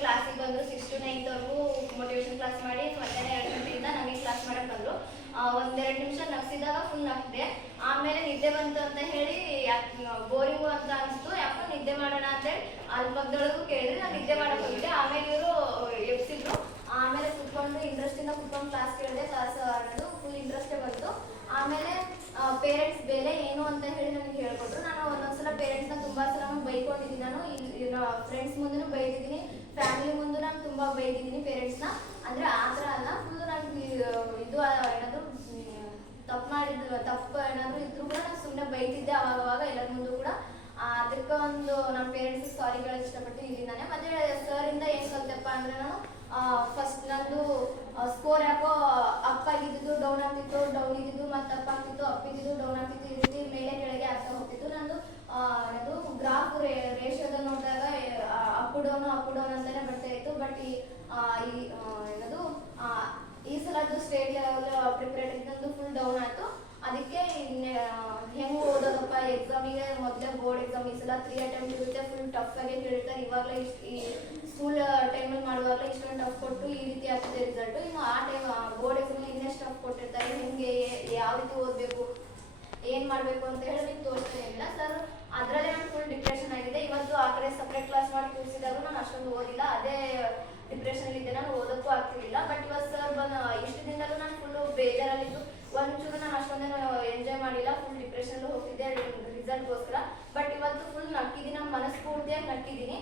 ಕ್ಲಾಸಿಗೆ ಬಂದರು 6 to 9 ವರೆಗೂ ಮೋಟಿವೇಶನ್ ಕ್ಲಾಸ್ ಮಾಡಿ ಮಧ್ಯಾಹ್ನ 2 ಗಂಟೆಯಿಂದ ನನಗೆ ಕ್ಲಾಸ್ ಮಾಡಕ್ಕೆ ಬಂದರು. ಒಂದೆರಡು ನಿಮಿಷ ನಗ್ಸಿದಾಗ ಫುಲ್ ನಗ್ದೆ. ಆಮೇಲೆ ನಿದ್ದೆ ಬಂತು ಅಂತ ಹೇಳಿ ಬೋರಿಂಗು ಅಂತ ಅನಿಸ್ತು. ಯಾಕೋ ನಿದ್ದೆ ಮಾಡೋಣ ಅಂತೇಳಿ ಅಲ್ಲಿ ಪಕ್ಕದೊಳಗೂ ಕೇಳಿದ್ರೆ ನಾನು ನಿದ್ದೆ ಮಾಡಕ್ಕೆ ಹೋಗಿದ್ದೆ. ಆಮೇಲೆ ಇವರು ಎಬ್ಸಿದ್ರು. ಆಮೇಲೆ ಕುತ್ಕೊಂಡು ಇಂಟ್ರೆಸ್ಟಿಂದ ಕುತ್ಕೊಂಡು ಕ್ಲಾಸ್ ಕೇಳಿದೆ. ಕ್ಲಾಸ್ ಅನ್ನೋದು ಫುಲ್ ಇಂಟ್ರೆಸ್ಟೇ ಬಂತು. ಆಮೇಲೆ ಪೇರೆಂಟ್ಸ್ ಬೆಲೆ ಏನು ಅಂತ ಹೇಳಿ ನನಗೆ ಹೇಳ್ಕೊಟ್ರು. ನಾನು ಒಂದೊಂದ್ಸಲ ಪೇರೆಂಟ್ಸ್ನ ತುಂಬ ಸಲ ಬೈಕೊಂಡಿದ್ದೀನಿ. ನಾನು ಫ್ರೆಂಡ್ಸ್ ಮುಂದೂ ಬೈದಿದ್ದೀನಿ, ಫ್ಯಾಮಿಲಿ ಮುಂದೆ ನಾನು ತುಂಬ ಬೈದಿದ್ದೀನಿ ಪೇರೆಂಟ್ಸ್ನ. ಅಂದರೆ ಆ ಥರ ಅಲ್ಲ, ಫುಲ್ಲು ನನಗೆ ಇದು ಏನಾದರೂ ತಪ್ಪು ಏನಾದರೂ ಇದ್ರೂ ಕೂಡ ನಾನು ಸುಮ್ಮನೆ ಬೈತಿದ್ದೆ ಅವಾಗ ಎಲ್ಲರ ಮುಂದೂ ಕೂಡ. ಅದಕ್ಕೆ ಒಂದು ನಮ್ಮ ಪೇರೆಂಟ್ಸಿಗೆ ಸಾರಿಗಳು ಇಷ್ಟಪಟ್ಟು ಇಲ್ಲಿಂದಾನೆ. ಮತ್ತು ಸರಿಂದ ಏನು ಕಲ್ತಪ್ಪ ಅಂದರೆ ನಾನು ಫಸ್ಟ್ ನಂದು ಸ್ಕೋರ್ ಯಾಕೋ ಅಪ್ ಆಗಿದ್ದು ಡೌನ್ ಆಗ್ತಿತ್ತು, ಡೌನ್ ಇದ್ದಿದ್ದು ಮತ್ತು ಅಪ್ ಆಗ್ತಿತ್ತು, ಅಪ್ ಇದ್ದಿದ್ದು ಡೌನ್ ಆಗ್ತಿತ್ತು. ಈ ರೀತಿ ಮೇಲೆ ಕೆಳಗೆ ಆಗ್ತಾ ಹೋಗ್ತಿತ್ತು. ನಂದು ಅದು ಗ್ರಾಫ್ ರೇಷಿಯೋದಲ್ಲಿ ನೋಡಿದಾಗ ಅಪ್ ಡೌನ್ ಅಂತಲೇ ಬರ್ತಾ ಇತ್ತು. ಬಟ್ ಏನದು ಈ ಸಲದ್ದು state level preparatory full down ಆಯಿತು. ಅದಕ್ಕೆ ಹೆಂಗೆ ಓದೋದಪ್ಪ ಎಕ್ಸಾಮಿಗೆ, ಮೊದಲೇ ಬೋರ್ಡ್ ಎಕ್ಸಾಮ್ ಈ ಸಲ 3 ಅಟೆಂಪ್ಟ್ ಇರುತ್ತೆ, ಫುಲ್ ಟಫ್ ಆಗಿ ಹೇಳ್ತಾರೆ. ಇವಾಗಲೇ ಈ ಸ್ಕೂಲ್ ಟೈಮಲ್ಲಿ ಮಾಡುವಾಗಲೇ ಇಷ್ಟೊಂದು ಟಫ್ ಕೊಟ್ಟು ಈ ರೀತಿ ಆಗ್ತದೆ ರಿಸಲ್ಟು. ಇನ್ನು ಆ ಟೈಮ್ ಬೋರ್ಡ್ ಎಕ್ಸಾಮಲ್ಲಿ ಇನ್ನೆಷ್ಟು ಟಫ್ ಕೊಟ್ಟಿರ್ತಾರೆ, ಹೆಂಗೆ ಯಾವ ರೀತಿ ಓದಬೇಕು, ಏನು ಮಾಡಬೇಕು ಅಂತ ಹೇಳಿ ನೀವು ತೋರಿಸ್ತಾ ಇಲ್ಲ ಸರ್. ಅದರಲ್ಲೇ ನಾನು ಫುಲ್ ಡಿಪ್ರೆಷನ್ ಆಗಿದೆ. ಇವತ್ತು ಆ ಕಡೆ ಸಪ್ರೇಟ್ ಕ್ಲಾಸ್ ಮಾಡಿ ಕೂರಿಸಿದಾಗ ನಾನು ಅಷ್ಟೊಂದು ಓದಿಲ್ಲ, ಅದೇ ಡಿಪ್ರೆಷನಲ್ಲಿದ್ದೆ, ನಾನು ಓದೋಕ್ಕೂ ಆಗ್ತಿರ್ಲಿಲ್ಲ. ಬಟ್ ಇವತ್ತು ಸರ್ ಇಷ್ಟು ದಿನದಲ್ಲೂ ನಾನು ಫುಲ್ಲು ಬೇಜಾರಲ್ಲಿದ್ದು ಒಂಚೂರು ನಾನು ಅಷ್ಟೊಂದೇನು ಎಂಜಾಯ್ ಮಾಡಿಲ್ಲ. ಫುಲ್ ಡಿಪ್ರೆಷನ್ಲು ಹೋಗ್ತಿದ್ದೆ ರಿಸಲ್ಟ್ಗೋಸ್ಕರ. ಬಟ್ ಇವತ್ತು ಫುಲ್ ನಕ್ಕಿದ್ದೀನಿ, ನಮ್ಮ ಮನಸ್ಫೂರ್ತಿಯಾಗಿ ನಕ್ಕಿದ್ದೀನಿ.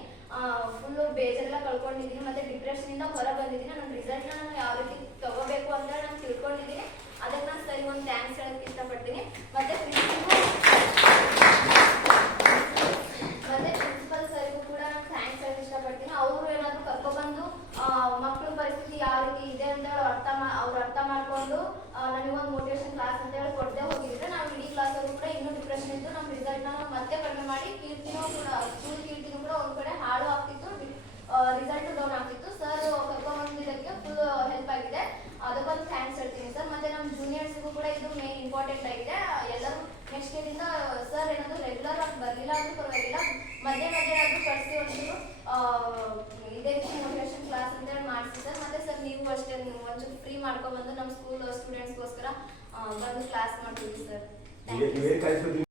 ಫುಲ್ಲು ಬೇಜಾರೆಲ್ಲ ಕಳ್ಕೊಂಡಿದ್ದೀನಿ ಮತ್ತು ಡಿಪ್ರೆಷನಿಂದ ಹೊರ ಬಂದಿದ್ದೀನಿ. ನನ್ನ ರಿಸಲ್ಟ್ನ ನಾನು ಯಾವ ರೀತಿ ತಗೋಬೇಕು ಅಂತ ನಾನು ತಿಳ್ಕೊಂಡಿದ್ದೀನಿ. ಅದಕ್ಕೆ ನಾನು ಸರಿ ಒಂದು ಥ್ಯಾಂಕ್ಸ್ ಹೇಳೋಕ್ಕೆ ಇಷ್ಟಪಡ್ತೀನಿ. ಮತ್ತು ಪ್ರಿನ್ಸಿಪಲ್ ಸರಿಗೂ ಕೂಡ ನಾನು ಥ್ಯಾಂಕ್ಸ್ ಹೇಳೋಕ್ಕೆ ಇಷ್ಟಪಡ್ತೀನಿ. ಅವರು ಏನಾದರೂ ಕರ್ಕೊಬಂದು ಮಕ್ಕಳ ಪರಿಸ್ಥಿತಿ ಯಾವ ರೀತಿ ಇದೆ ಅಂತ ಅವ್ರು ಅರ್ಥ ಮಾಡಿಕೊಂಡು ನನಗೊಂದು ಮೋಟಿವೇಶನ್ ಕ್ಲಾಸ್ ಅಂತ ಹೇಳಿ ಕೊಡದೆ ಹೋಗಿದ್ರೆ ನಾವು ಇಡೀ ಕ್ಲಾಸಲ್ಲೂ ಕೂಡ ಇನ್ನೂ ಡಿಪ್ರೆಷನ್ ಇದ್ದು ನಮ್ಮ ರಿಸಲ್ಟ್ನ ಮತ್ತೆ ಕಡಿಮೆ ಮಾಡಿ ಕೀರ್ತಿನೂ ಕೂಡ ಸ್ಕೂಲ್ ಕೀರ್ತಿನೂ ಕೂಡ ಒಂದು ಕಡೆ ಹಾಳು ಆಗ್ತಿತ್ತು, ರಿಸಲ್ಟ್ ಡೌನ್ ಆಗ್ತಿತ್ತು. ಸರ್ ಕರ್ಕೊಂಡ್ಬಂದಿದ್ದಕ್ಕೆ ಫುಲ್ ಹೆಲ್ಪ್ ಆಗಿದೆ. ಅದಕ್ಕೊಂದು ಥ್ಯಾಂಕ್ಸ್ ಹೇಳ್ತೀನಿ ಸರ್. ಮತ್ತು ನಮ್ಮ ಜೂನಿಯರ್ಸ್ಗೂ ಕೂಡ ಇದು ಮೇನ್ ಇಂಪಾರ್ಟೆಂಟ್ ಆಗಿದೆ. ಎಲ್ಲರೂ ನೆಕ್ಸ್ಟ್ ಇಯರಿಂದ ಸರ್ ಏನಾದರೂ ರೆಗ್ಯುಲರ್ ಆಗಿ ಬರಲಿಲ್ಲ ಅಂದ್ರೂ ಪರವಾಗಿಲ್ಲ, ಮಧ್ಯೆ ಆದರೂ ಕಳಿಸಿ ಒಂಚೂರು ಇದೇ ರೀತಿ ಮೋಟಿವೇಶನ್ ಕ್ಲಾಸ್ ಅಂತೇಳಿ ಮಾಡಿಸಿ ಸರ್. ಮತ್ತು ಸರ್ ನೀವು ಅಷ್ಟೇ ಒಂಚೂರು ಫ್ರೀ ಮಾಡ್ಕೊಬಂದು ನಮ್ಮ ಸ್ಕೂಲ್ ಸ್ಟೂಡೆಂಟ್ಸ್ಗೋಸ್ಕರ ಬಂದು ಕ್ಲಾಸ್ ಮಾಡ್ತೀವಿ ಸರ್. Thank you.